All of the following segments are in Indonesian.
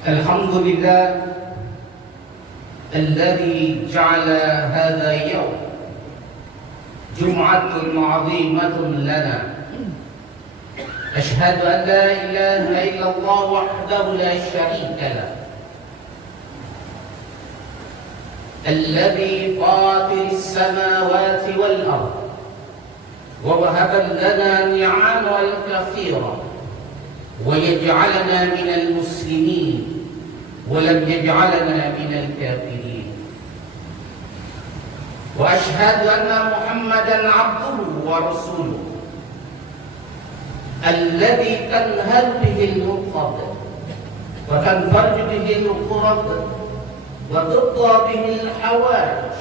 الحمد لله الذي جعل هذا اليوم جمعة عظيمة لنا. أشهد أن لا إله إلا الله وحده لا شريك له الذي فاطر السماوات والأرض ووهب لنا نعمه الكثيرة ويجعلنا من المسلمين ولم يجعلنا من الكافرين. وأشهد أن محمدا عبده ورسوله الذي تنهل به النطق وتنفرج به الكرب وتقضى به الحوائج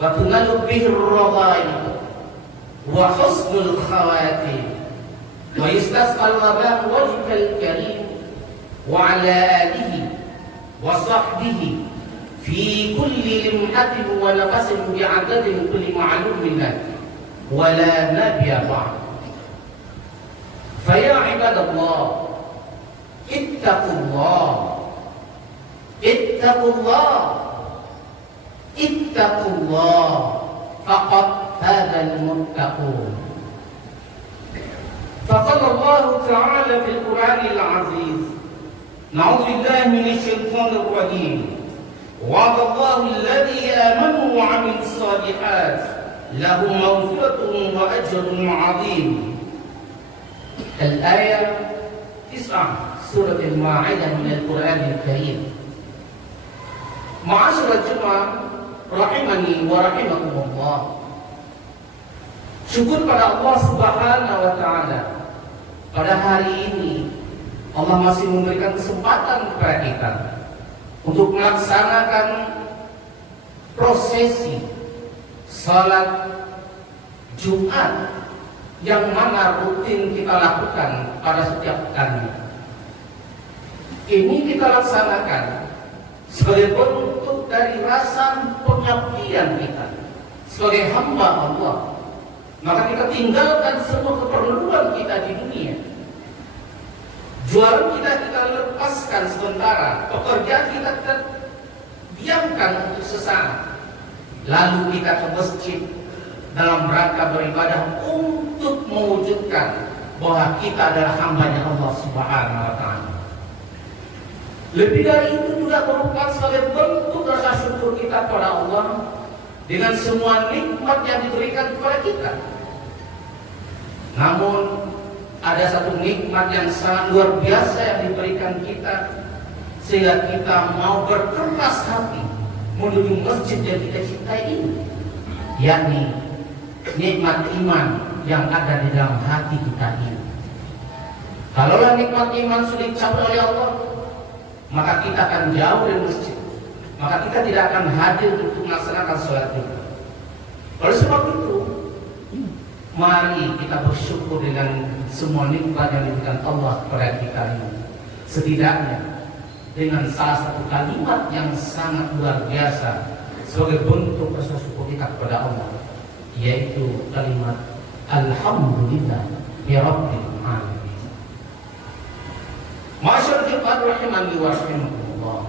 وتنال به الرضائع وحسن الخواتيم ويستسقى الغمام وجهك الكريم وعلى آله وصحبه في كل لمحة ونفس بعدد كل معلوم لك ولا نبي بعد. فيا عباد الله اتقوا الله اتقوا الله اتقوا الله فقد فاز المتقون. فقال الله تعالى في القرآن العزيز: نعوذ بالله من الشيطان الرجيم. وعد الله الذي آمنوا وعملوا الصالحات لهم مغفرة وأجر عظيم. الآية 9 سورة المائدة من القرآن الكريم. Ma'asyiral jemaah rahimani wa rahimakumullah. Syukur pada Allah Subhanahu wa taala. Pada hari ini Allah masih memberikan kesempatan kepada kita untuk melaksanakan prosesi salat Jumat yang mana rutin kita lakukan pada setiap pekannya. Ini kita laksanakan sebagai bentuk dari rasa pengabdian kita sebagai hamba Allah. Maka kita tinggalkan semua keperluan kita di dunia. Jualan kita lepaskan sementara, pekerjaan kita diamkan untuk sesaat. Lalu kita ke masjid dalam rangka beribadah untuk mewujudkan bahwa kita adalah hambanya Allah Subhanahu wa taala. Lebih dari itu juga merupakan sebagai bentuk rasa syukur kita kepada Allah dengan semua nikmat yang diberikan kepada kita. Namun ada satu nikmat yang sangat luar biasa yang diberikan kita sehingga kita mau berkeras hati menuju masjid yang kita cintai ini, yakni nikmat iman yang ada di dalam hati kita ini. Kalaulah nikmat iman sudah dicabut oleh Allah, maka kita akan jauh dari masjid, maka kita tidak akan hadir untuk melaksanakan sholat kita. Oleh sebab itu, mari kita bersyukur dengan semua nikmat yang diberikan Allah kepada kita ini. Setidaknya dengan salah satu kalimat yang sangat luar biasa sebagai bentuk rasa syukur kita kepada Allah, yaitu kalimat Alhamdulillah ya Rabbil Alamin. Masyaallah jemaat rahimani wa rahimakumullah.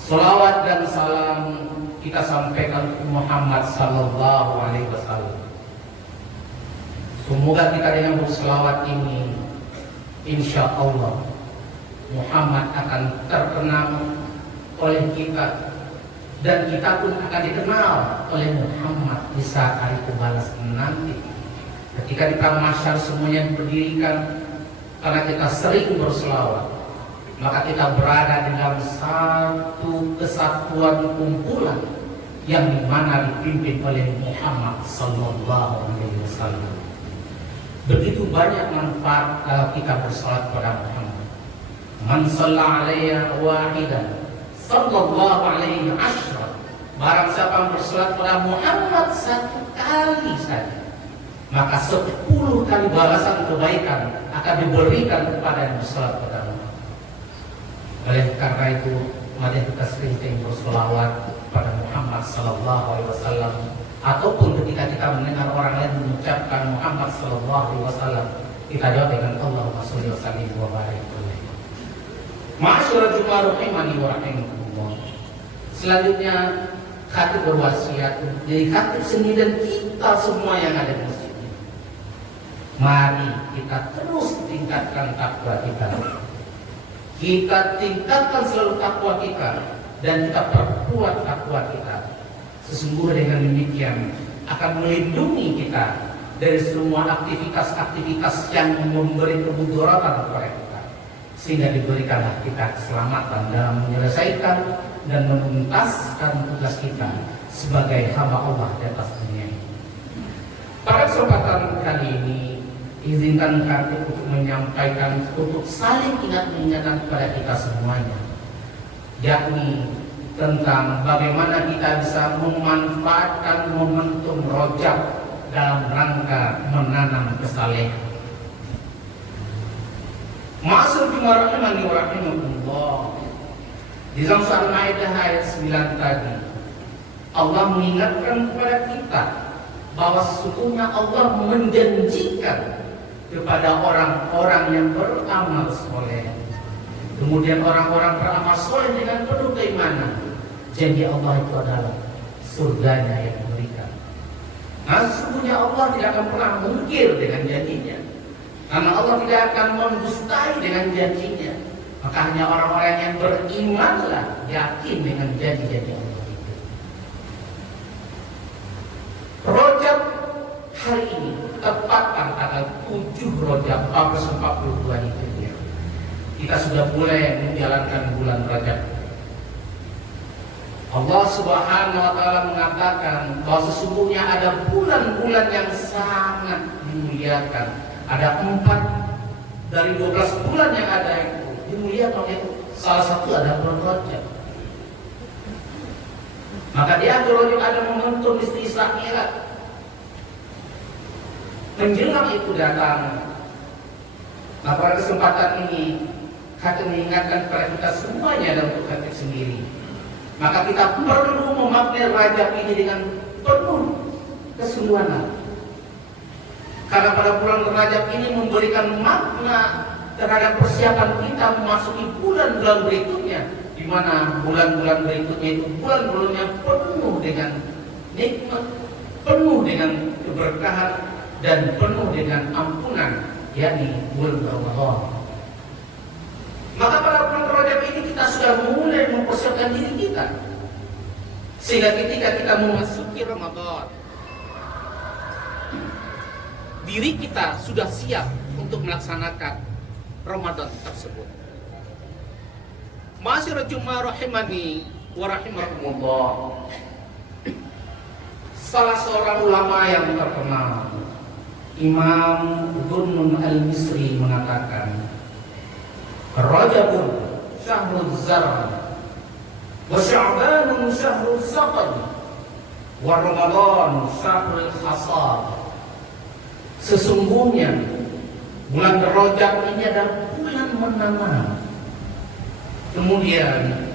Salawat dan salam kita sampaikan kepada Muhammad sallallahu alaihi wasallam. Semoga kita dengan berselawat ini, insya Allah Muhammad akan terkenal oleh kita dan kita pun akan dikenal oleh Muhammad di saat hari pembalasan nanti. Ketika di padang mahsyar semuanya diberdirikan karena kita sering berselawat, maka kita berada di dalam satu kesatuan kumpulan yang dimana dipimpin oleh Muhammad sallallahu alaihi wasallam. Begitu banyak manfaat kalau kita bersolat kepada Muhammad. Man shalla alaiya wahidan sallallahu alaihi asyra. Barang siapa yang bersolat kepada Muhammad satu kali saja, maka 10 kali balasan kebaikan akan diberikan kepada yang bersolat kepada Muhammad. Oleh karena itu, mari kita sering bersolawat pada Muhammad sallallahu alaihi wasallam. Ataupun ketika kita mendengar orang lain mengucapkan Muhammad sallallahu alaihi wasallam, kita jawab dengan Allahumma sholli wa sallim wa barik alaihi. Ma'asyiral jemaah rahimani wa rahimakumullah. Selanjutnya khatib berwasiat dari khatib sendiri dan kita semua yang ada di masjid ini. Mari kita terus tingkatkan takwa kita. Kita tingkatkan selalu takwa kita dan kita perkuat takwa kita. Sesungguhnya dengan demikian akan melindungi kita dari semua aktivitas-aktivitas yang memberi kemudaratan kepada kita, sehingga diberikanlah kita keselamatan dalam menyelesaikan dan menuntaskan tugas kita sebagai hamba Allah di atas dunia ini. Pada kesempatan kali ini, izinkan kami untuk menyampaikan, untuk saling ingat mengingatkan kepada kita semuanya, yakni tentang bagaimana kita bisa memanfaatkan momentum Rajab dalam rangka menanam kesalehan. Ma'asyiral jemaah rahimani wa rahimakumullah. Di dalam surah Al-Maidah ayat 9 tadi, Allah mengingatkan kepada kita bahwa sesungguhnya Allah menjanjikan kepada orang-orang yang beramal soleh. Kemudian orang-orang beramal soleh dengan penuh keimanan, janji Allah itu adalah surganya yang diberikan. Nah, sesungguhnya Allah tidak akan pernah mungkir dengan janjinya, karena Allah tidak akan mendustai dengan janjinya. Maka hanya orang-orang yang berimanlah yakin dengan janji-janji Allah itu. Rajab hari ini tepat tanggal 7 Rajab 1442 Hijriah. Kita sudah mulai menjalankan bulan Rajab. Allah Subhanahu wa taala mengatakan bahwa sesungguhnya ada bulan-bulan yang sangat dimuliakan. Ada 4 dari 12 bulan yang ada itu dimuliakan, itu salah satu ada bulan Rajab. Maka di akhir Rajab ada momentum Isra Mi'raj. Menjelang itu datang. Nah, pada kesempatan ini kami mengingatkan kepada kita semuanya dan untuk kami sendiri. Maka kita perlu memaknai Rajab ini dengan penuh kesungguhan. Karena pada bulan Rajab ini memberikan makna terhadap persiapan kita memasuki bulan-bulan berikutnya, di mana bulan-bulan berikutnya itu bulan-bulan yang penuh dengan nikmat, penuh dengan keberkahan dan penuh dengan ampunan, yakni bulan Ramadan. Maka pada bulan Rajab ini kita sudah mulai mempersiapkan diri kita, sehingga ketika kita memasuki Ramadan, diri kita sudah siap untuk melaksanakan Ramadan tersebut. Ma'asyiral jemaah rahimani wa rahimakumullah. Salah seorang ulama yang terkenal, Imam Dhunnun al-Misri, mengatakan, Rajabun syahrul zar'a wa Sya'banun syahrul saqal wa Ramadan syahrul hasad. Sesungguhnya bulan Rajab ini adalah bulan menanam. Kemudian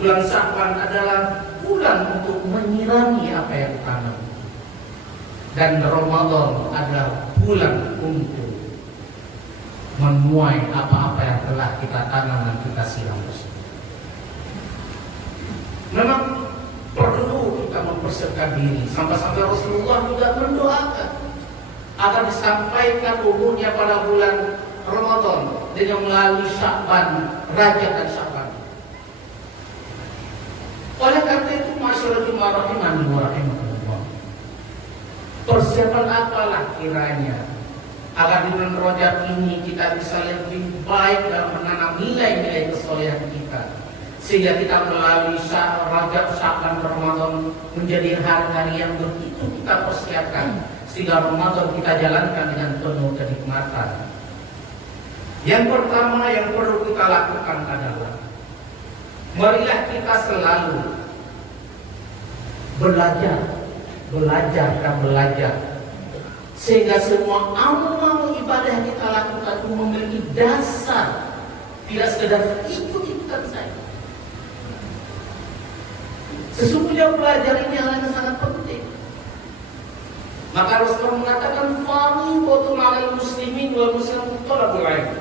bulan Sya'ban adalah bulan untuk menyirami apa yang ditanam. Dan Ramadan adalah bulan untuk menuai apa-apa yang telah kita tanam dan kita siram tersebut. Memang perlu kita mempersiapkan diri. Sampai-sampai Rasulullah juga mendoakan agar disampaikan umurnya pada bulan Ramadan dengan melalui Sya'ban, Rajab dan Sya'ban. Oleh karena itu, masyaallah jemaah rahimani wa rahimakumullah, persiapan apalah kiranya agar di bulan Rajab ini kita bisa lebih baik dalam menanam nilai-nilai kesolehan kita, sehingga kita melalui Rajab, Sya'ban, Ramadan menjadi hari-hari yang begitu kita persiapkan, sehingga Ramadan kita jalankan dengan penuh kenikmatan. Yang pertama yang perlu kita lakukan adalah marilah kita selalu belajar, sehingga semua amal ibadah yang kita lakukan itu memiliki dasar, tidak sekedar ikut-ikutan saja. Sesungguhnya belajar ini hal yang sangat penting. Maka Rasulullah mengatakan fardhu 'alal muslimin wal muslimat thalabul ilm.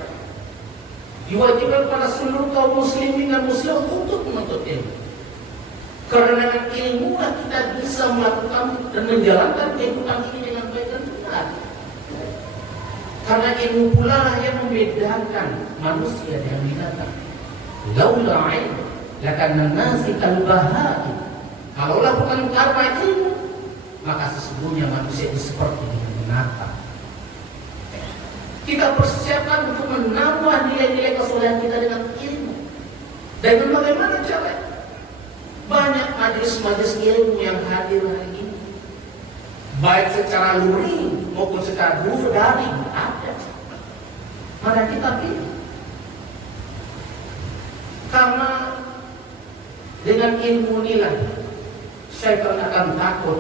Diwajibkan pada seluruh kaum muslimin dan muslim untuk menuntut ilmu. Karena dengan ilmu kita bisa melakukan dan menjalankan kehidupan ini dengan baik dan benar. Karena ilmu pula lah yang membedakan manusia dengan binatang. Laula ilmu lakanna nasi kal bahai. Kalaulah bukan karena ilmu, maka sesungguhnya manusia itu seperti dengan binatang. Kita persiapkan untuk menambah nilai-nilai kesolehan kita dengan ilmu. Dan bagaimana caranya? Banyak majelis-majelis ilmu yang hadir hari ini, baik secara luring maupun secara daring ada. Maka kita pilih. Karena dengan ilmu inilah syaitan akan takut.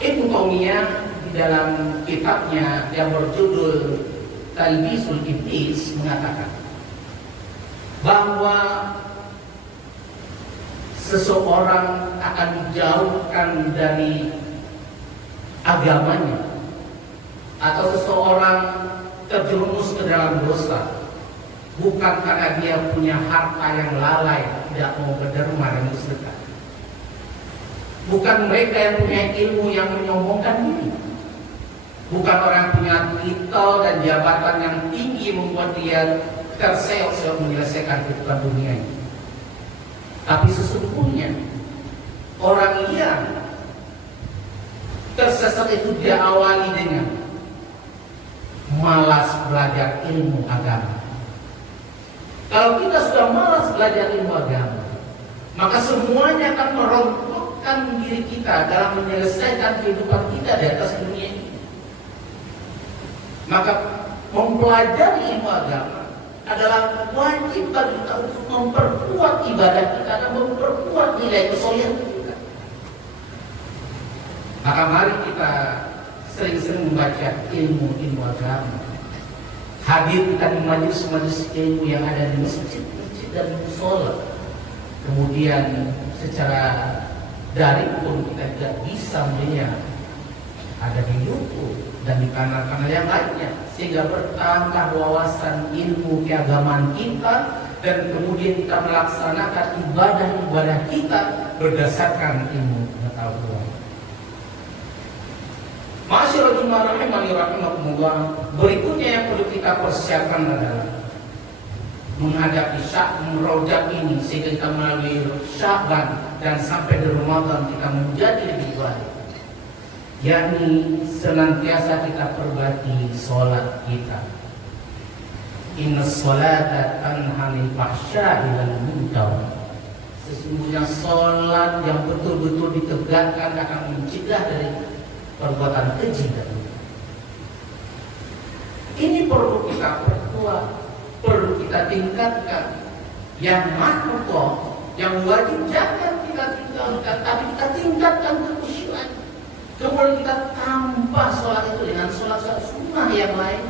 Ibnu Taimiyah di dalam kitabnya yang berjudul Talbisul Iblis mengatakan bahwa seseorang akan dijauhkan dari agamanya atau seseorang terjerumus ke dalam dosa bukan karena dia punya harta yang lalai, tidak mau berderma dan bersedekah. Bukan mereka yang punya ilmu yang menyombongkan diri. Bukan orang punya titel dan jabatan yang tinggi membuat dia terseok-seok menyelesaikan kehidupan dunia ini. Tapi sesungguhnya orang yang tersesat itu dia awali dengan malas belajar ilmu agama. Kalau kita sudah malas belajar ilmu agama, maka semuanya akan merontokkan diri kita dalam menyelesaikan kehidupan kita di atas dunia ini. Maka mempelajari ilmu agama adalah wajib bagi kita untuk memperkuat ibadah kita dan memperkuat nilai kesolehan kita. Maka mari kita sering-sering membaca ilmu agama. Hadir kita di majelis-majelis ilmu yang ada di masjid-masjid dan musola. Kemudian secara daring pun kita tidak bisa melihat, ada di YouTube dan di kanal-kanal yang lainnya, sehingga bertambah wawasan ilmu keagamaan kita dan kemudian kita melaksanakan ibadah-ibadah kita berdasarkan ilmu pengetahuan. Masyaallah jemaah rahimani rahimakumullah, berikutnya yang perlu kita persiapkan adalah menghadapi Sya'ban Rajab ini sehingga kita melalui Sya'ban dan sampai di Ramadan kita menjadi lebih baik. Yakni senantiasa kita perbaiki sholat kita. Inna sholata tanha 'anil fahsya'i wal munkar. Sesungguhnya sholat yang betul-betul ditegakkan akan mencegah dari perbuatan keji dan ini perlu kita perkuat, perlu kita tingkatkan. Yang makruh, yang wajib jangan kita tinggalkan, tapi kita tingkatkan kekhusyuan. Kemudian kita tambah sholat itu dengan sholat-sholat sunnah yang lain,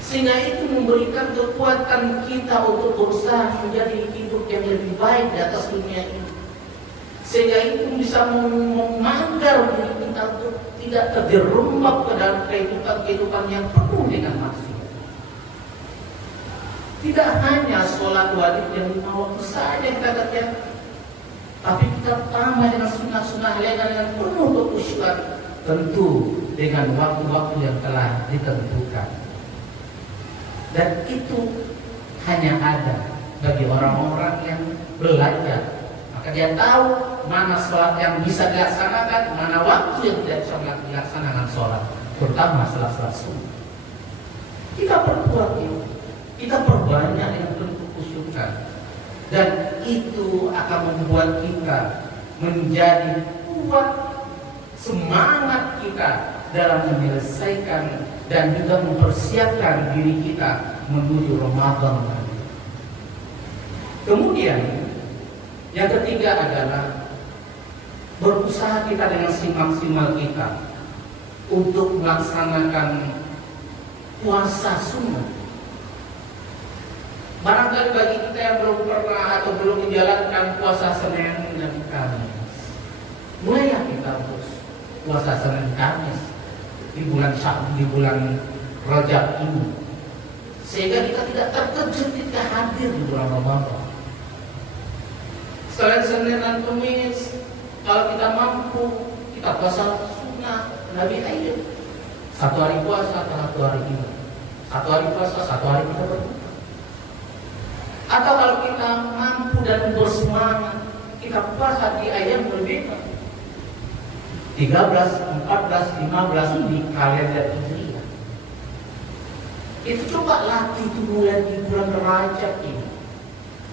sehingga itu memberikan kekuatan kita untuk berusaha menjadi hidup yang lebih baik di atas dunia ini. Sehingga itu bisa memanggar diri kita untuk tidak terjerembab ke dalam kehidupan yang penuh dengan maksiat. Tidak hanya sholat wajib yang 5 waktu saja kita kerjakan, tapi kita tambah dengan sunnah-sunnah lain yang penuh kekhusyuan, tentu dengan waktu-waktu yang telah ditentukan. Dan itu hanya ada bagi orang-orang yang belajar. Maka dia tahu mana sholat yang bisa dilaksanakan, mana waktu yang tidak bisa dilaksanakan sholat, terutama sholat-sholat sunnah. Kita perkuat itu, kita perbanyak yang penuh kekhusyukan, dan itu akan membuat kita menjadi kuat semangat kita dalam menyelesaikan dan juga mempersiapkan diri kita menuju Ramadan. Kemudian yang ketiga adalah berusaha kita dengan semaksimal kita untuk melaksanakan puasa sunnah. Barangkali bagi kita yang belum pernah atau belum menjalankan puasa Senin dan Kamis, mulailah kita terus puasa Senin Kamis. di bulan Syawal, di bulan Rajab ini, sehingga kita tidak terkejut ketika hadir di bulan Ramadan. Selain Senin dan Kamis, kalau kita mampu, kita puasa sunnah Nabi Ayub. Satu hari puasa, satu hari ini. Satu hari puasa, satu hari kita berbuka. Atau kalau kita mampu dan bersemangat, kita puasa di ayam berbeda. 13, 14, 15 di kalender Hijriah. Itu coba latih itu mulai di bulan Rajab ini.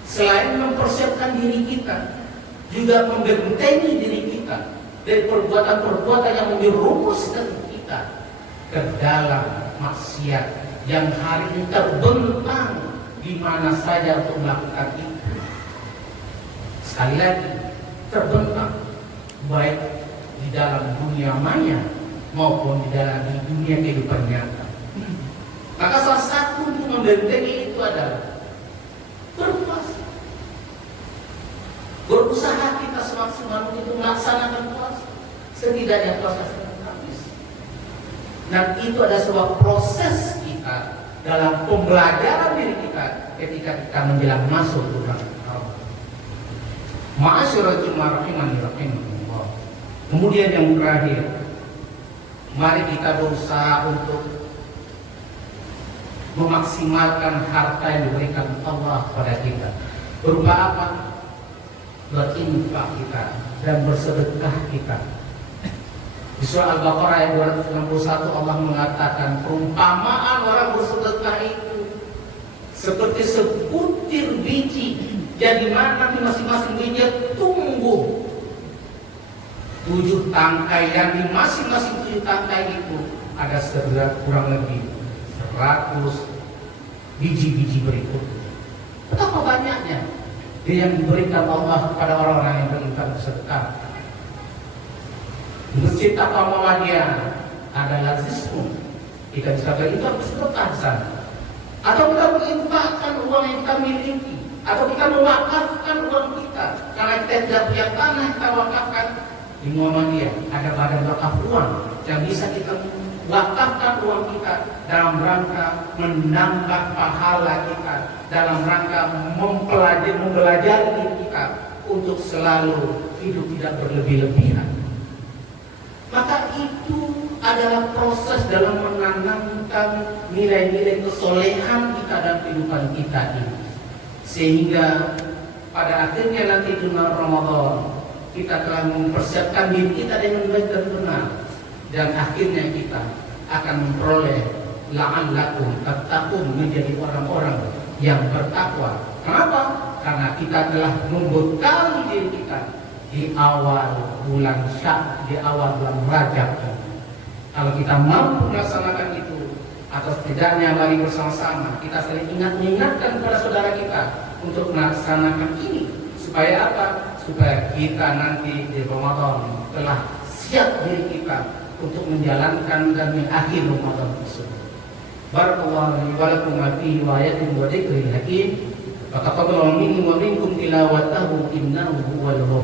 Selain mempersiapkan diri kita, juga membentengi diri kita dari perbuatan-perbuatan yang menjerumuskan kita ke dalam maksiat yang hari ini terbentang di mana saja untuk melakukan itu. Sekali lagi, terbentang baik di dalam dunia maya maupun di dalam dunia kehidupan nyata. Maka salah satu untuk membentengi itu adalah berpuasa. Berusaha kita semaksimal untuk melaksanakan puasa, setidaknya puasa Senin Kamis. Dan itu ada sebuah proses kita dalam pembelajaran diri kita ketika kita menjelang masuk bulan Ramadan. Ma'asyiral jemaah rahimani rahimakumullah. Kemudian yang terakhir, mari kita berusaha untuk memaksimalkan harta yang diberikan Allah kepada kita. Berupa apa? Berinfak kita dan bersedekah kita. Di surah Al-Baqarah ayat 261 Allah mengatakan perumpamaan orang bersedekah itu seperti sebutir biji yang dimana di masing-masing biji tumbuh 7 tangkai, yang di masing-masing 7 tangkai itu ada kurang lebih 100 biji-biji berikutnya. Betapa banyaknya yang diberikan Allah kepada orang-orang yang berinfak bersedekah. Masjid Taqwa Muhammadiyah adalah zismu. Jika disebutkan itu harus bersedekah sana. Atau kita menginfakkan uang yang kita miliki, atau kita mewakafkan uang kita. Karena kita tidak punya tanah, kita wakafkan. Di Muhammadiyah ada badan wakaf uang yang bisa kita wakafkan uang kita dalam rangka menambah pahala kita, dalam rangka mempelajari diri kita untuk selalu hidup tidak berlebih-lebihan. Maka itu adalah proses dalam menanamkan nilai-nilai kesolehan kita dan kehidupan kita ini, sehingga pada akhirnya nanti di bulan Ramadan kita telah mempersiapkan diri kita dengan baik dan benar, dan akhirnya kita akan memperoleh la'allakum tattaqun, menjadi orang-orang yang bertakwa. Kenapa? Karena kita telah membekali diri kita di awal bulan Syawal, di awal bulan Rajab. Kalau kita mampu melaksanakan itu, atau setidaknya mari bersama-sama kita saling mengingatkan kepada saudara kita untuk melaksanakan ini. Supaya apa? Supaya kita nanti di Ramadan telah siap diri kita untuk menjalankan dan mengakhiri Ramadan tersebut. Barakallahu wa lakum fi ayatin wa dzikril hakim. Wa taqabbal minni wa minkum tilawatahu innahu huwal